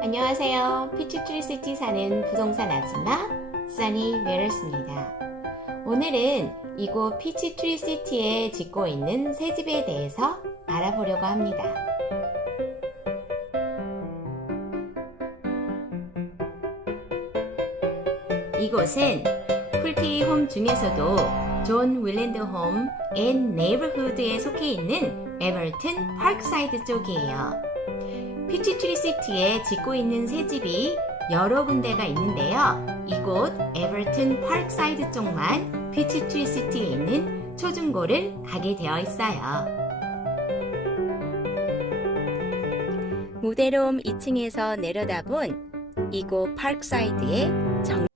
안녕하세요. 피치트리시티 사는 부동산 아줌마 써니 메르스입니다. 오늘은 이곳 피치트리시티에 짓고 있는 새 집에 대해서 알아보려고 합니다. 이곳은 풀티 홈 중에서도 존 윌랜드 홈 앤 네이버후드에 속해 있는 에버튼 파크사이드 쪽이에요. 피치트리 시티에 짓고 있는 새 집이 여러 군데가 있는데요. 이곳 에버튼 파크사이드 쪽만 피치트리 시티에 있는 초중고를 가게 되어 있어요. 무대롬 2층에서 내려다본 이곳 파크사이드의 정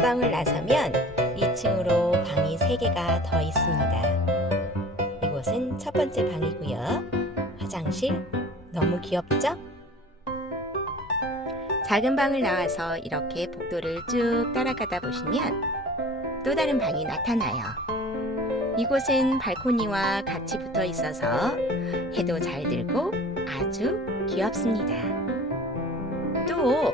안방을 나서면 2층으로 방이 3개가 더 있습니다. 이곳은 첫 번째 방이고요. 화장실 너무 귀엽죠? 작은 방을 나와서 이렇게 복도를 쭉 따라가다 보시면 또 다른 방이 나타나요. 이곳은 발코니와 같이 붙어 있어서 해도 잘 들고 아주 귀엽습니다. 또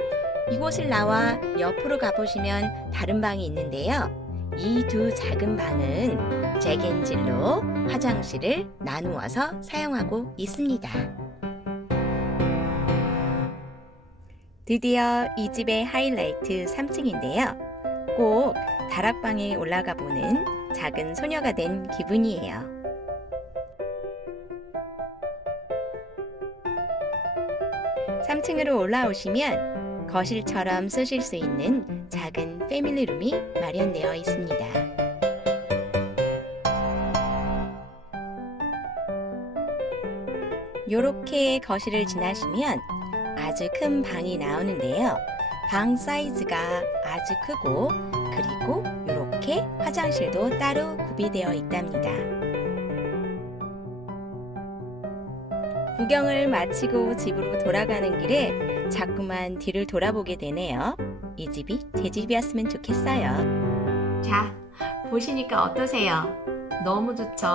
이곳을 나와 옆으로 가보시면 다른 방이 있는데요. 이 두 작은 방은 잭앤질로 화장실을 나누어서 사용하고 있습니다. 드디어 이 집의 하이라이트 3층인데요. 꼭 다락방에 올라가 보는 작은 소녀가 된 기분이에요. 3층으로 올라오시면 거실처럼 쓰실 수 있는 작은 패밀리룸이 마련되어 있습니다. 이렇게 거실을 지나시면 아주 큰 방이 나오는데요. 방 사이즈가 아주 크고 그리고 이렇게 화장실도 따로 구비되어 있답니다. 구경을 마치고 집으로 돌아가는 길에 자꾸만 뒤를 돌아보게 되네요. 이 집이 제 집이었으면 좋겠어요. 자, 보시니까 어떠세요? 너무 좋죠?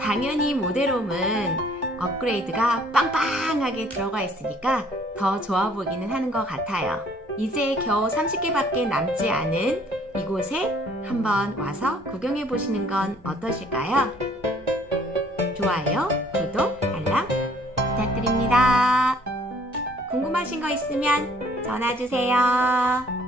당연히 모델홈은 업그레이드가 빵빵하게 들어가 있으니까 더 좋아 보이기는 하는 것 같아요. 이제 겨우 30개밖에 남지 않은 이곳에 한번 와서 구경해 보시는 건 어떠실까요? 좋아요, 구독, 알람 부탁드립니다. 궁금하신 거 있으면 전화 주세요.